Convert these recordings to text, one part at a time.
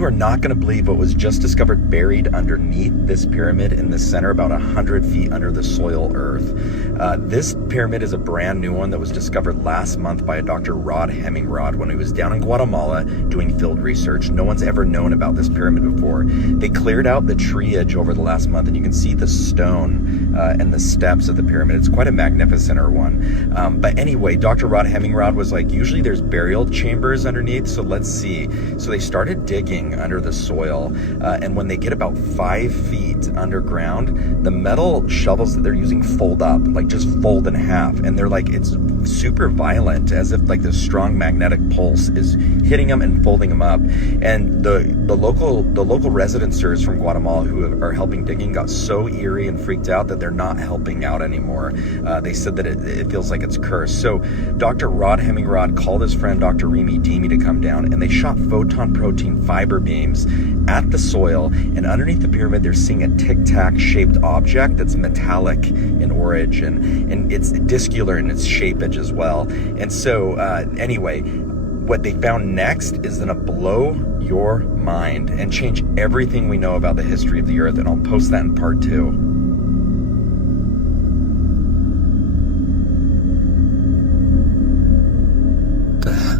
You are not going to believe what was just discovered buried underneath this pyramid in the center, about 100 feet under the soil earth. This pyramid is a brand new one that was discovered last month by a Dr. Rod Hemmingrod when he was down in Guatemala doing field research. No one's ever known about this pyramid before. They cleared out the treeage over the last month, and you can see the stone and the steps of the pyramid. It's quite a magnificent one. But anyway, Dr. Rod Hemmingrod was like, usually there's burial chambers underneath, so let's see. So they started digging under the soil, and when they get about 5 feet underground, the metal shovels that they're using fold up, like just fold in half, and they're like, it's super violent, as if like this strong magnetic pulse is hitting them and folding them up. And the local residents from Guatemala who are helping digging got so eerie and freaked out that they're not helping out anymore. They said that it feels like it's cursed. So Dr. Rod Hemmingrod called his friend Dr. Remy Demi to come down, and they shot photon protein fiber beams at the soil, and underneath the pyramid they're seeing a tic-tac shaped object that's metallic in origin, and it's discular in its shapeage as well. And so anyway, what they found next is gonna blow your mind and change everything we know about the history of the earth, and I'll post that in part 2.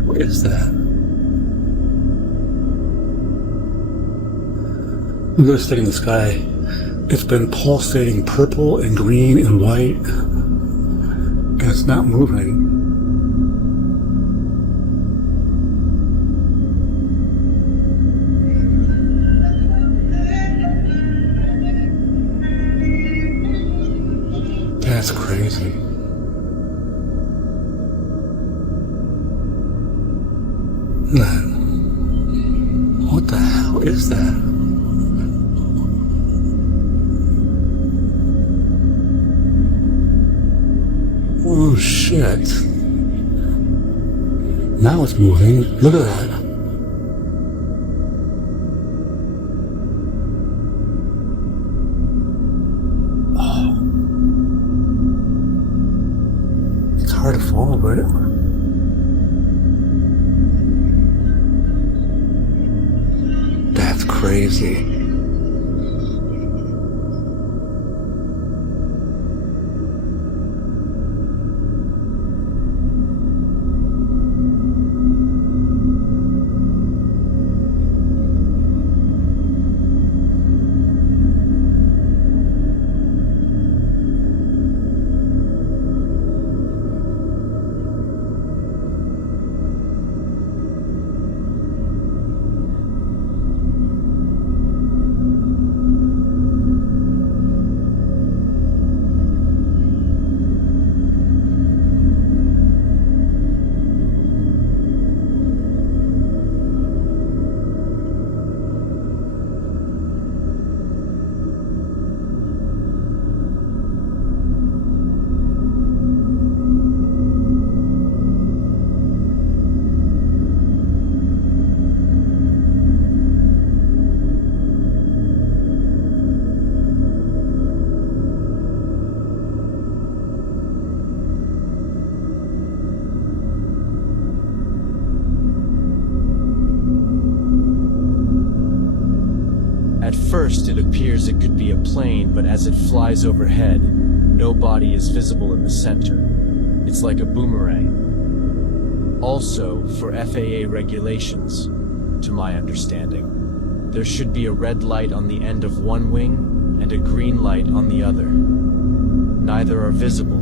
What is that? Look at this thing in the sky. It's been pulsating purple and green and white, and it's not moving. That's crazy. What the hell is that? Oh shit. Now it's moving. Look at that. Oh. It's hard to follow, but that's crazy. At first, it appears it could be a plane, but as it flies overhead, no body is visible in the center. It's like a boomerang. Also, for FAA regulations, to my understanding, there should be a red light on the end of one wing and a green light on the other. Neither are visible.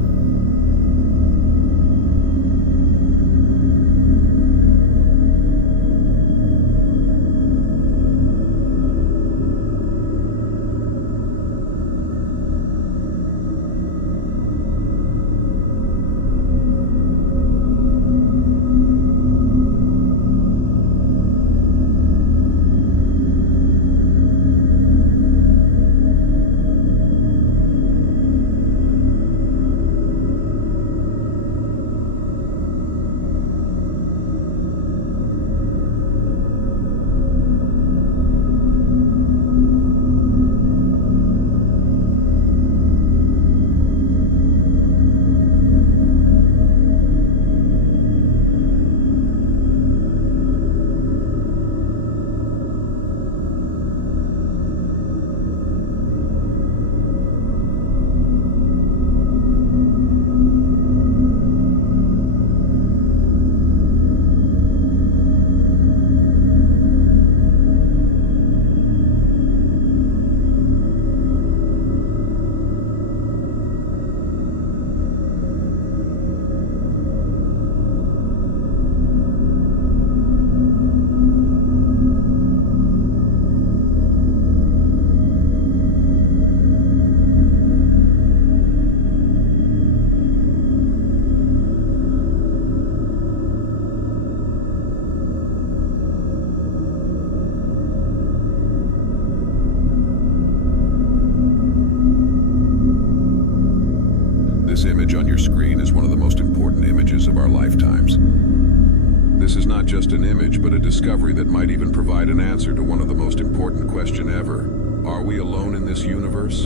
not just an image, but a discovery that might even provide an answer to one of the most important questions ever. Are we alone in this universe?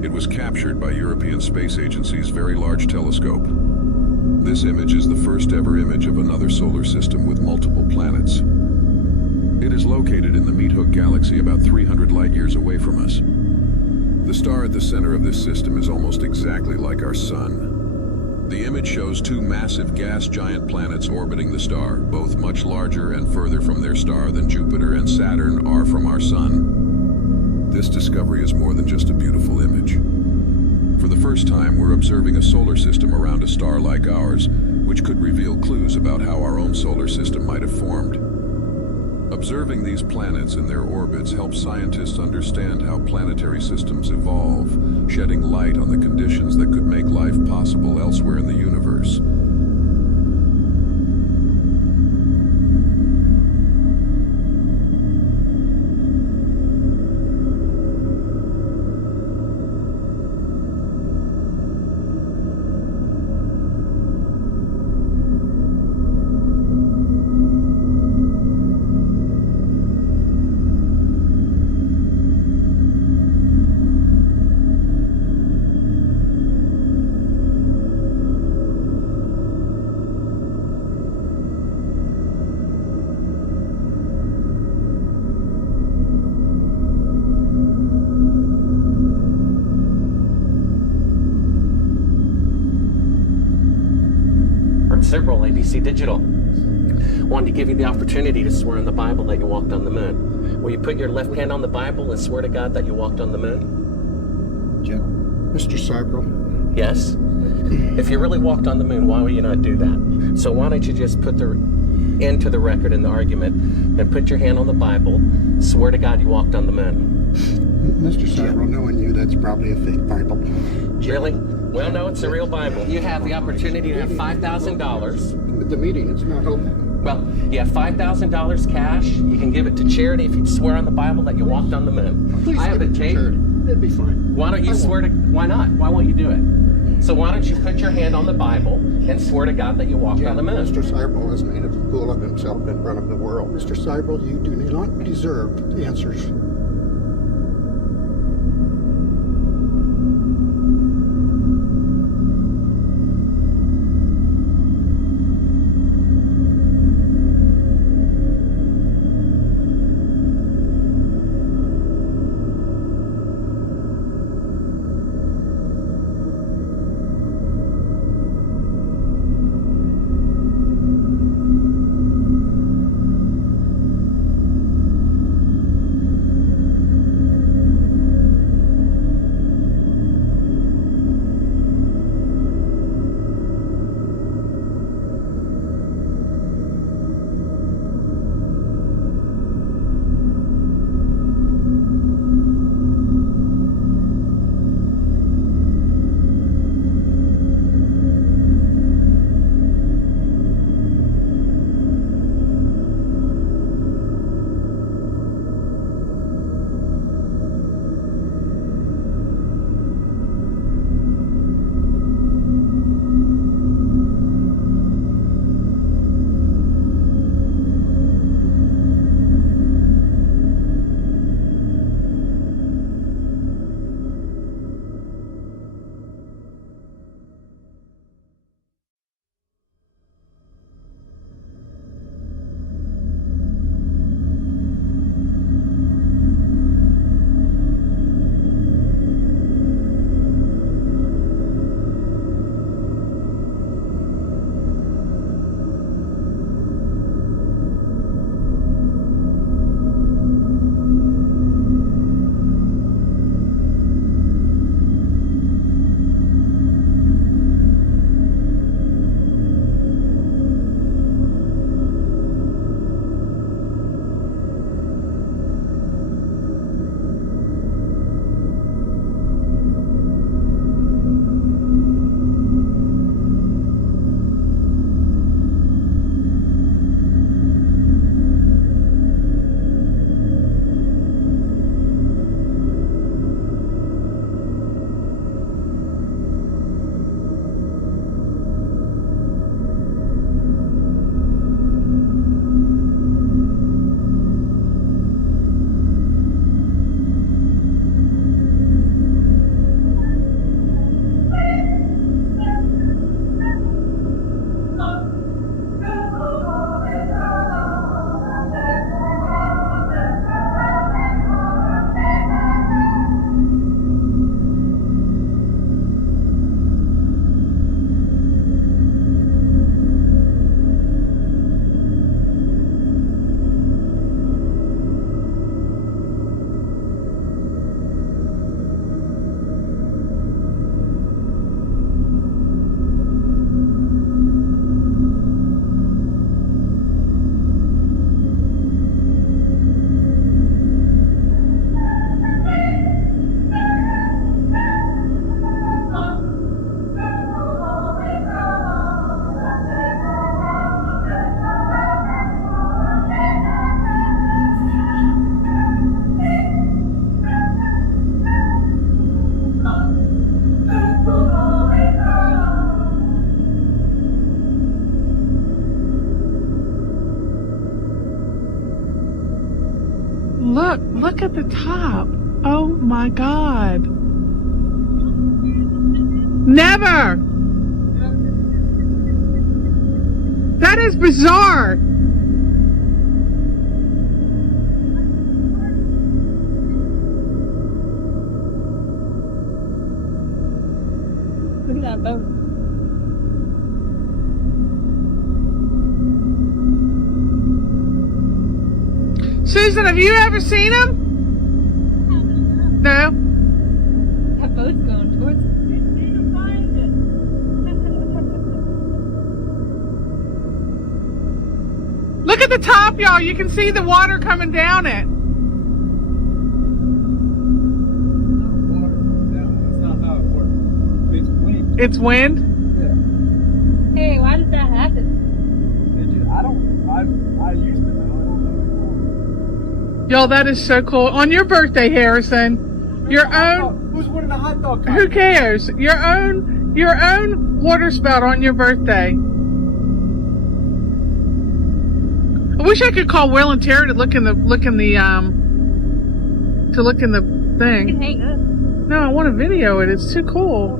It was captured by European Space Agency's Very Large Telescope. This image is the first ever image of another solar system with multiple planets. It is located in the Meat Hook Galaxy about 300 light-years away from us. The star at the center of this system is almost exactly like our Sun. The image shows two massive gas giant planets orbiting the star, both much larger and further from their star than Jupiter and Saturn are from our Sun. This discovery is more than just a beautiful image. For the first time, we're observing a solar system around a star like ours, which could reveal clues about how our own solar system might have formed. Observing these planets and their orbits helps scientists understand how planetary systems evolve, shedding light on the conditions that could make life possible elsewhere in the universe. THRLL, ABC Digital. Wanted to give you the opportunity to swear on the Bible that you walked on the moon. Will you put your left hand on the Bible and swear to God that you walked on the moon? Mr. Cybral? Yes? If you really walked on the moon, why would you not do that? So why don't you just put the end to the record in the argument and put your hand on the Bible, swear to God you walked on the moon. Mr. Cybral, knowing you, that's probably a fake Bible. Really? Well, no, it's a real Bible. You have the opportunity to have $5,000. But the meeting, it's not open. Well, you have $5,000 cash. You can give it to charity if you swear on the Bible that you walked on the moon. Please I have give a it to tape. charity. It'd be fine. Why don't you swear to... Why not? Why won't you do it? So why don't you put your hand on the Bible and swear to God that you walked on the moon? Mr. Cybral has made a fool of himself in front of the world. Mr. Cybral, you do not deserve answers. Look at the top. Oh my God. Never. That is bizarre. Look at that boat. Susan, have you ever seen him? No. That boat's going towards us. Look at the top, y'all. You can see the water coming down it. That's not how it works. It's wind. It's wind? Yeah. Hey, why did that happen? I used to know. I don't know anymore. Y'all, that is so cool. On your birthday, Harrison, your own, Who's winning the hot dog who cares? Your own water spout on your birthday. I wish I could call Will and Terry to look in the thing. You can hang up. No, I want to video it. It's too cool.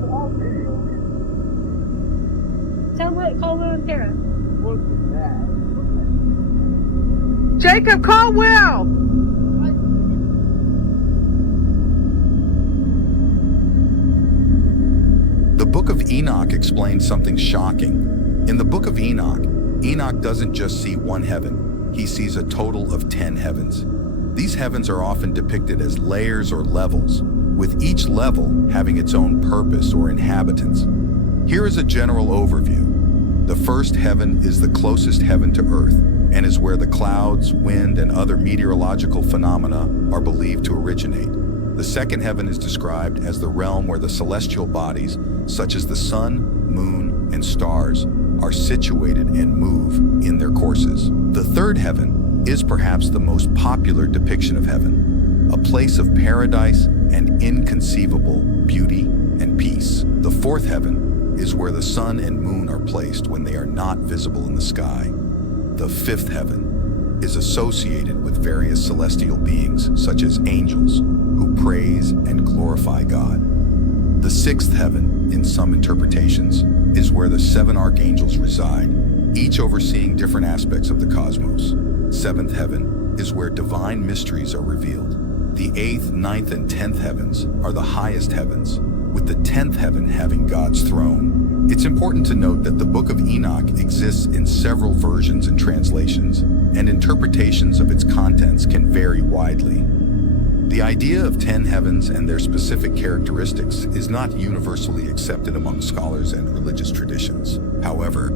Call Will and Tara. Jacob, call Will. The Book of Enoch explains something shocking. In the Book of Enoch, Enoch doesn't just see one heaven, he sees a total of 10 heavens. These heavens are often depicted as layers or levels, with each level having its own purpose or inhabitants. Here is a general overview. The first heaven is the closest heaven to Earth, and is where the clouds, wind, and other meteorological phenomena are believed to originate. The second heaven is described as the realm where the celestial bodies, such as the sun, moon, and stars, are situated and move in their courses. The third heaven is perhaps the most popular depiction of heaven, a place of paradise and inconceivable beauty and peace. The fourth heaven is where the sun and moon are placed when they are not visible in the sky. The fifth heaven is associated with various celestial beings, such as angels, who praise and glorify God. The sixth heaven, in some interpretations, is where the 7 archangels reside, each overseeing different aspects of the cosmos. Seventh heaven is where divine mysteries are revealed. The 8th, 9th, and 10th heavens are the highest heavens, with the 10th heaven having God's throne. It's important to note that the Book of Enoch exists in several versions and translations, and interpretations of its contents can vary widely. The idea of 10 heavens and their specific characteristics is not universally accepted among scholars and religious traditions. However,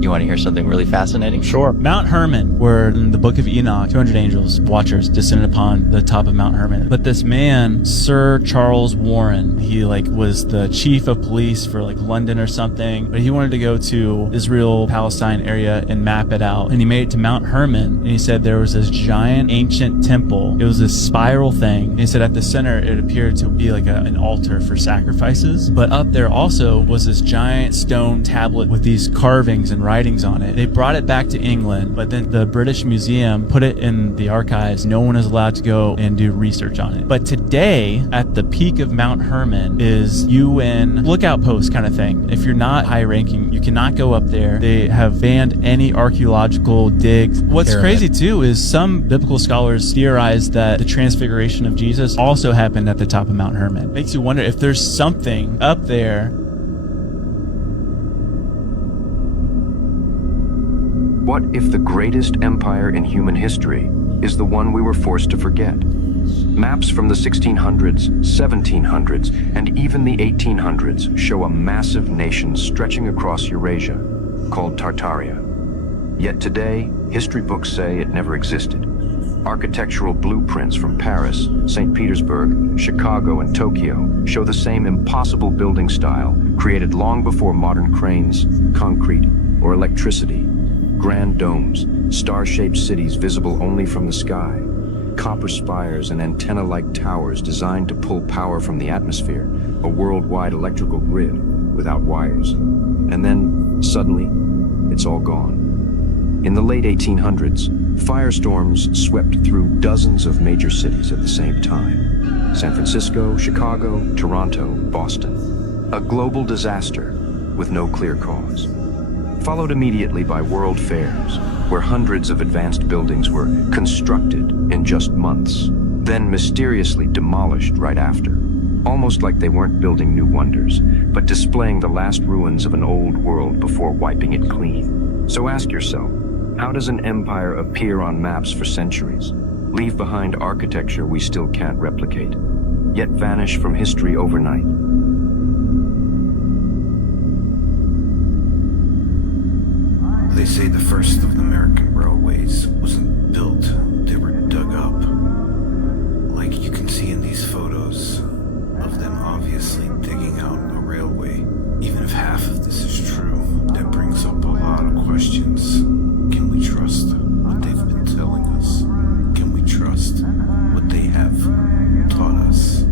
you want to hear something really fascinating? Sure. Mount Hermon, where in the Book of Enoch, 200 angels, watchers, descended upon the top of Mount Hermon. But this man, Sir Charles Warren, he was the chief of police for London or something, but he wanted to go to Israel, Palestine area and map it out. And he made it to Mount Hermon, and he said there was this giant ancient temple. It was this spiral thing. And he said at the center, it appeared to be an altar for sacrifices. But up there also was this giant stone tablet with these carvings and writings on it. They brought it back to England, but then the British Museum put it in the archives. No one is allowed to go and do research on it. But today, at the peak of Mount Hermon, is UN lookout post kind of thing. If you're not high ranking, you cannot go up there. They have banned any archaeological digs. What's crazy too is some biblical scholars theorize that the transfiguration of Jesus also happened at the top of Mount Hermon. Makes you wonder if there's something up there. What if the greatest empire in human history is the one we were forced to forget? Maps from the 1600s, 1700s, and even the 1800s show a massive nation stretching across Eurasia, called Tartaria. Yet today, history books say it never existed. Architectural blueprints from Paris, St. Petersburg, Chicago, and Tokyo show the same impossible building style created long before modern cranes, concrete, or electricity. Grand domes, star-shaped cities visible only from the sky, copper spires and antenna-like towers designed to pull power from the atmosphere, a worldwide electrical grid without wires. And then, suddenly, it's all gone. In the late 1800s, firestorms swept through dozens of major cities at the same time. San Francisco, Chicago, Toronto, Boston. A global disaster with no clear cause. Followed immediately by world fairs, where hundreds of advanced buildings were constructed in just months, then mysteriously demolished right after. Almost like they weren't building new wonders, but displaying the last ruins of an old world before wiping it clean. So ask yourself, how does an empire appear on maps for centuries, leave behind architecture we still can't replicate, yet vanish from history overnight? They say the first of the American railways wasn't built, they were dug up. Like you can see in these photos of them obviously digging out a railway. Even if half of this is true, that brings up a lot of questions. Can we trust what they've been telling us? Can we trust what they have taught us?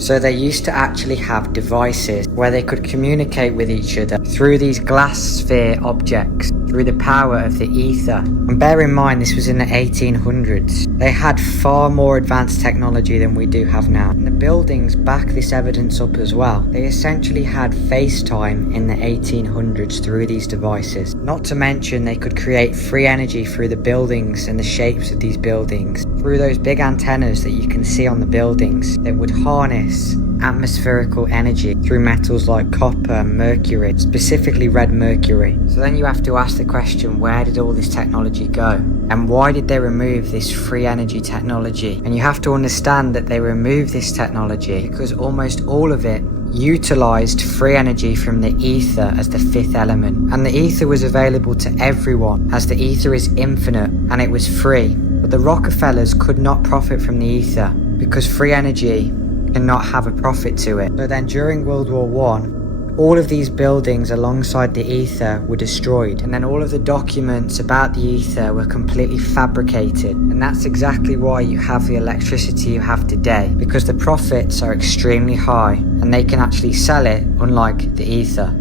So they used to actually have devices where they could communicate with each other through these glass sphere objects, through the power of the ether. And bear in mind, this was in the 1800s. They had far more advanced technology than we do have now. And the buildings back this evidence up as well. They essentially had FaceTime in the 1800s through these devices. Not to mention they could create free energy through the buildings and the shapes of these buildings, through those big antennas that you can see on the buildings that would harness atmospherical energy through metals like copper and mercury, specifically red mercury. So then you have to ask the question, where did all this technology go? And why did they remove this free energy technology? And you have to understand that they removed this technology because almost all of it utilized free energy from the ether as the fifth element. And the ether was available to everyone, as the ether is infinite and it was free. But the Rockefellers could not profit from the ether because free energy cannot have a profit to it. So then during World War I, all of these buildings alongside the ether were destroyed, and then all of the documents about the ether were completely fabricated. And that's exactly why you have the electricity you have today, because the profits are extremely high and they can actually sell it, unlike the ether.